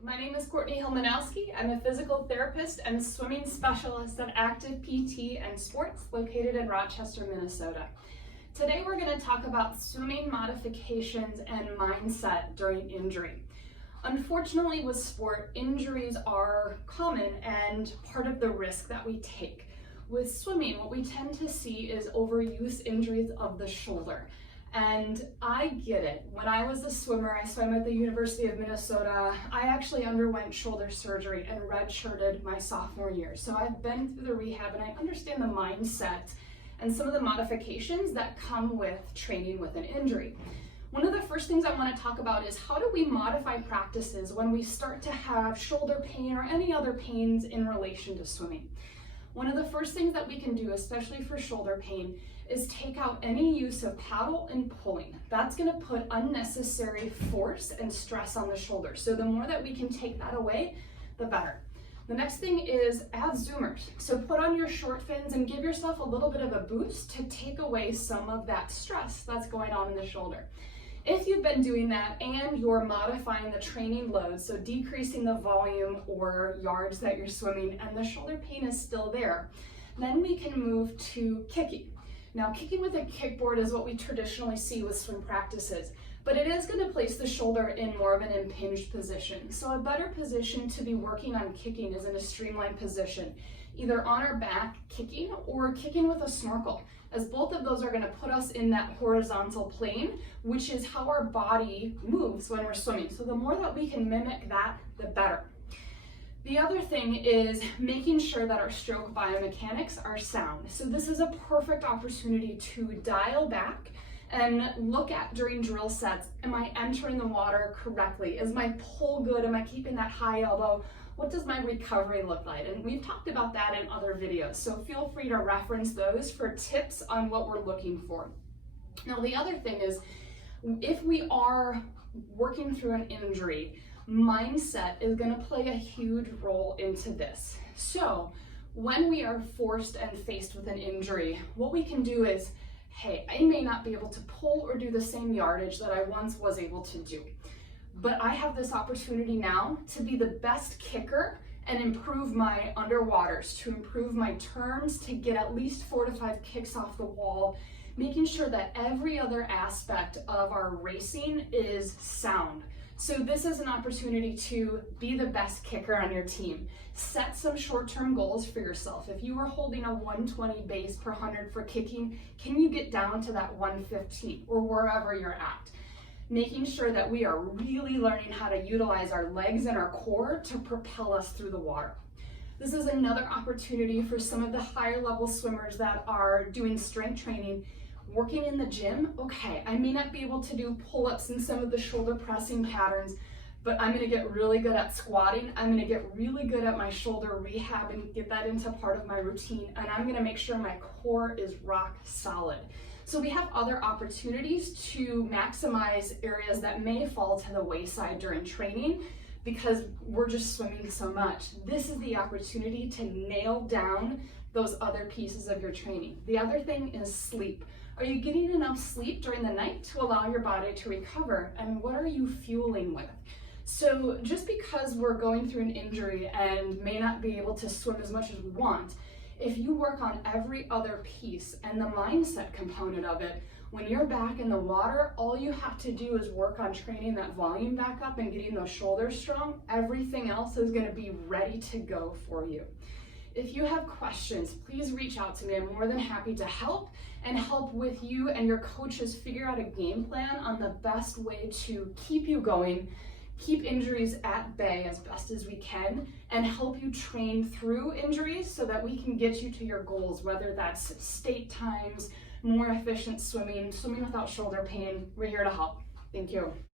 My name is Courtney Hilmanowski. I'm a physical therapist and swimming specialist at Active PT and Sports located in Rochester, Minnesota. Today we're going to talk about swimming modifications and mindset during injury. Unfortunately, with sport, injuries are common and part of the risk that we take. With swimming, what we tend to see is overuse injuries of the shoulder. And I get it. When I was a swimmer, I swam at the University of Minnesota. I actually underwent shoulder surgery and redshirted my sophomore year. So I've been through the rehab and I understand the mindset and some of the modifications that come with training with an injury. One of the first things I want to talk about is how do we modify practices when we start to have shoulder pain or any other pains in relation to swimming. One of the first things that we can do, especially for shoulder pain, is take out any use of paddle and pulling. That's going to put unnecessary force and stress on the shoulder. So the more that we can take that away, the better. The next thing is add zoomers. So put on your short fins and give yourself a little bit of a boost to take away some of that stress that's going on in the shoulder. If you've been doing that and you're modifying the training load, so decreasing the volume or yards that you're swimming and the shoulder pain is still there, then we can move to kicking. Now, kicking with a kickboard is what we traditionally see with swim practices, but it is going to place the shoulder in more of an impinged position. So a better position to be working on kicking is in a streamlined position, either on our back kicking or kicking with a snorkel, as both of those are going to put us in that horizontal plane, which is how our body moves when we're swimming. So the more that we can mimic that, the better. The other thing is making sure that our stroke biomechanics are sound. So this is a perfect opportunity to dial back and look at during drill sets, am I entering the water correctly? Is my pull good? Am I keeping that high elbow? What does my recovery look like? And we've talked about that in other videos, so feel free to reference those for tips on what we're looking for. Now, the other thing is, if we are working through an injury, mindset is going to play a huge role into this. So when we are forced and faced with an injury, what we can do is, hey, I may not be able to pull or do the same yardage that I once was able to do, but I have this opportunity now to be the best kicker and improve my underwaters, to improve my turns, to get at least 4 to 5 kicks off the wall, making sure that every other aspect of our racing is sound. So this is an opportunity to be the best kicker on your team. Set some short-term goals for yourself. If you were holding a 120 base per 100 for kicking, can you get down to that 115 or wherever you're at? Making sure that we are really learning how to utilize our legs and our core to propel us through the water. This is another opportunity for some of the higher level swimmers that are doing strength training. Working in the gym, okay, I may not be able to do pull-ups and some of the shoulder pressing patterns, but I'm gonna get really good at squatting. I'm gonna get really good at my shoulder rehab and get that into part of my routine. And I'm gonna make sure my core is rock solid. So we have other opportunities to maximize areas that may fall to the wayside during training because we're just swimming so much. This is the opportunity to nail down those other pieces of your training. The other thing is sleep. Are you getting enough sleep during the night to allow your body to recover? And what are you fueling with? So just because we're going through an injury and may not be able to swim as much as we want, if you work on every other piece and the mindset component of it, when you're back in the water, all you have to do is work on training that volume back up and getting those shoulders strong. Everything else is going to be ready to go for you. If you have questions, please reach out to me. I'm more than happy to help and help with you and your coaches figure out a game plan on the best way to keep you going, keep injuries at bay as best as we can, and help you train through injuries so that we can get you to your goals, whether that's state times, more efficient swimming, swimming without shoulder pain. We're here to help. Thank you.